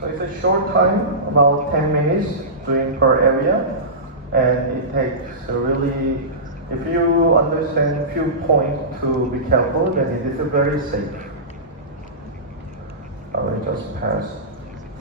So it's a short time, about 10 minutes doing per area, and it takes really, if you understand few points to be careful, then it is very safe. I will just pass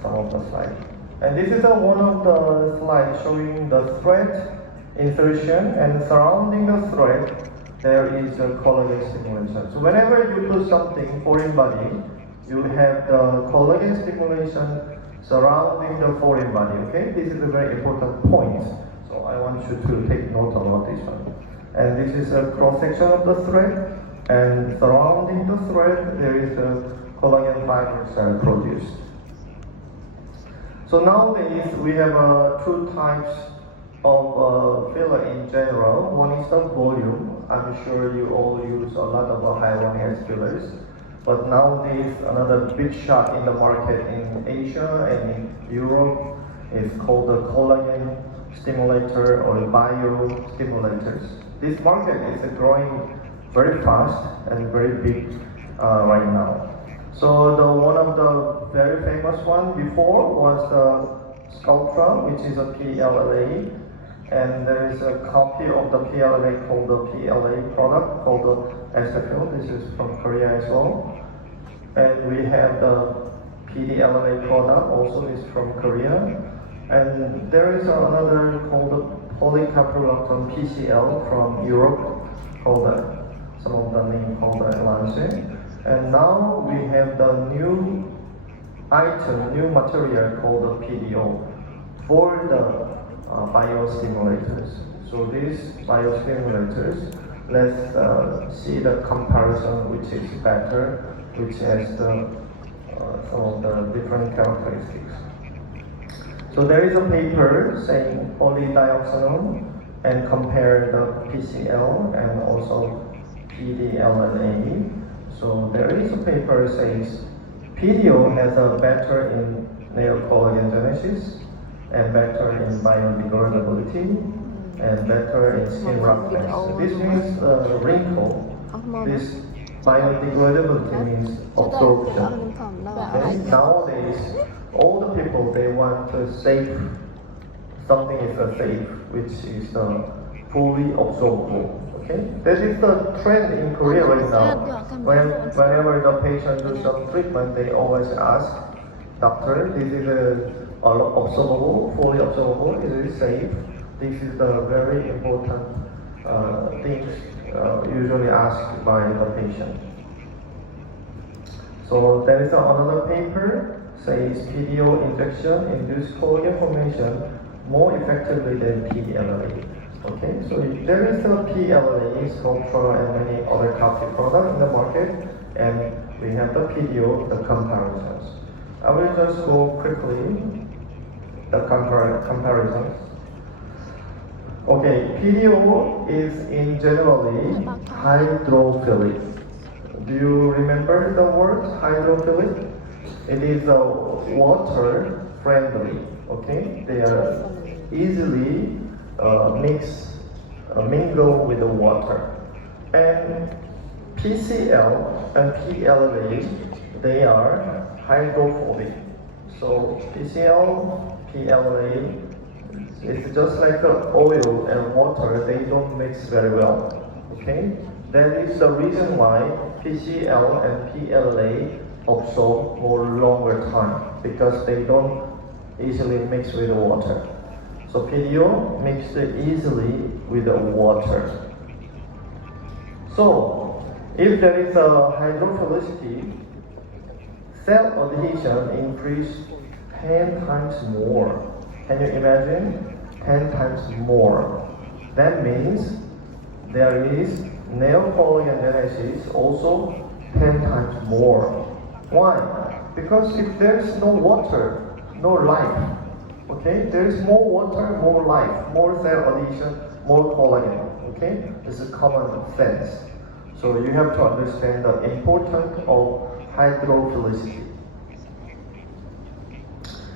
some of the slides. And this is one of the slides showing the thread insertion, and surrounding the thread there is a collagen stimulation. So whenever you do something foreign body, you have the collagen stimulation surrounding the foreign body. Okay, this is a very important point. So I want you to take note about this one. And this is a cross section of the thread, and surrounding the thread there is a collagen fibers are produced. So nowadays we have two types of filler in general. One is the volume. I'm sure you all use a lot of hyaluronic acid fillers. But nowadays another big shot in the market in Asia and in Europe is called the collagen stimulator or biostimulators. This market is growing very fast and very big right now. So one of the very famous one before was the Sculptra, which is a PLA, and there is a copy of the PLA called the PLA product called the Esthetician. This is from Korea as well. And we have the PDLA product, also is from Korea. And there is another called the polycaprolactone PCL from Europe, called some of the name called the Elance. And now we have the new item, new material called the PDO for the biostimulators. So these biostimulators, let's see the comparison which is better, which has the, some of the different characteristics. So there is a paper saying polydioxanone and compare the PCL and also PDLNA. So there is a paper says PDO has a better in nail collagenesis and better in biodegradability and better in skin roughness. So this means wrinkle. This biodegradability means absorption. Okay? Nowadays, all the people they want to save something is safe, which is fully absorbable. Okay, that is the trend in Korea right now. Whenever the patient does some treatment, they always ask, doctor, this is absorbable, fully absorbable, is it safe? This is the very important things usually asked by the patient. So there is another paper says PDO injection induces collagen formation more effectively than PDLA. Okay, so there is a PLA, Sculptra, and many other copy products in the market, and we have the PDO, the comparisons. I will just go quickly the comparisons. Okay, PDO is in generally hydrophilic. Do you remember the word hydrophilic? It is water friendly. Okay, they are easily mingle with the water. And PCL and PLA, they are hydrophobic. So PCL, PLA, it's just like oil and water, they don't mix very well. Okay? That is the reason why PCL and PLA absorb more longer time, because they don't easily mix with the water. So PDO mixed easily with the water. So if there is a hydrophilicity, cell adhesion increase 10 times more. Can you imagine? 10 times more. That means there is nail collagenesis also 10 times more. Why? Because if there is no water, no life. Okay, there is more water, more life, more cell adhesion, more collagen. Okay, this is common sense. So you have to understand the importance of hydrophilicity.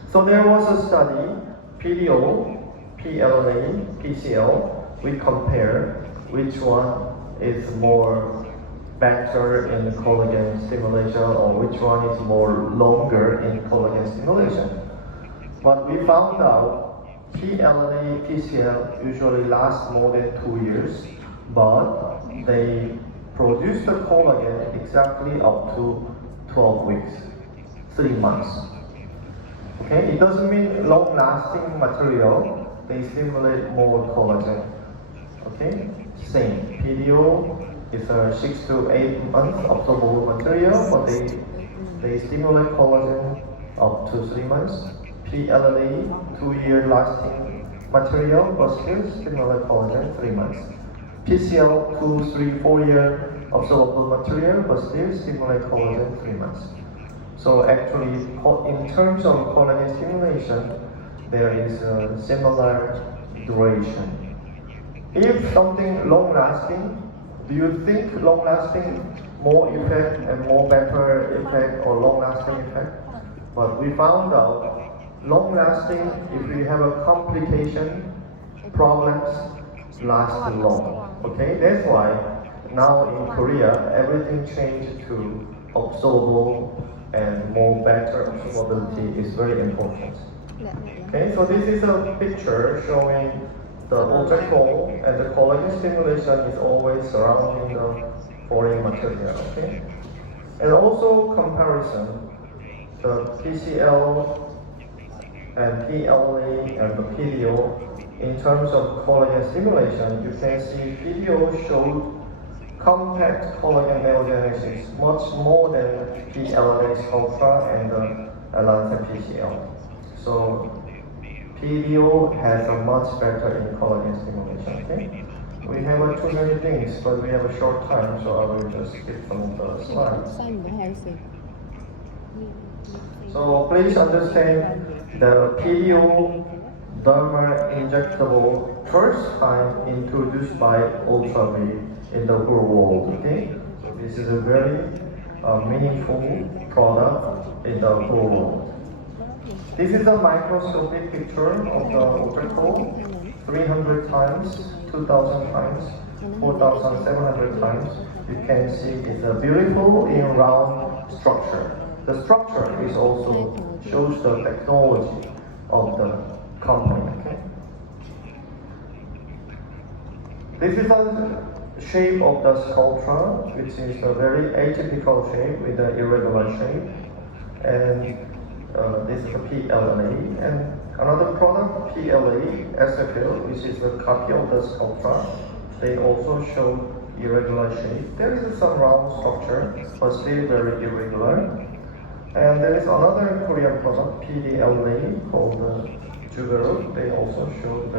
So there was a study, PDO, PLA, PCL. We compare which one is more better in collagen stimulation or which one is more longer in collagen stimulation. But we found out PLA, PCL usually last more than 2 years, but they produce the collagen exactly up to 12 weeks, 3 months. Okay, it doesn't mean long-lasting material, they stimulate more collagen. Okay, same. PDO is a 6 to 8 months absorbable material, but they stimulate collagen up to 3 months. PLA, 2-year lasting material, but still stimulate collagen 3 months. PCL, 2, 3, 4-year absorbable material, but still stimulate collagen 3 months. So actually, in terms of collagen stimulation, there is a similar duration. If something long-lasting, do you think long-lasting more effect and more better effect or long-lasting effect? But we found out long-lasting, if we have a complication, problems last long. Okay, that's why now in Korea everything changed to absorbable and more better absorbability is very important. Okay, so this is a picture showing the object hole and the collagen stimulation is always surrounding the foreign material. Okay, and also comparison the PCL and PLA and the PDO in terms of collagen stimulation. You can see PDO showed compact collagen neogenesis much more than PLA Ultra and Lancet PCL. So PDO has a much better in collagen stimulation. Okay? We have too many things, but we have a short time, so I will just skip some of the slides. So please understand the PDO dermal injectable first time introduced by Ultra V in the whole world. Okay, so this is a very meaningful product in the whole world. This is a microscopic picture of the object hole, 300 times, 2,000 times, 4,700 times. You can see it's a beautiful in round structure. The structure is also shows the technology of the company. Okay? This is a shape of the sculpture, which is a very atypical shape with an irregular shape, and this is a PLA, and another product, PLA SFL, which is a copy of the sculpture. They also show irregular shape. There is some round structure, but still very irregular. And there is another Korean product, PDLA, called Jugero. They also show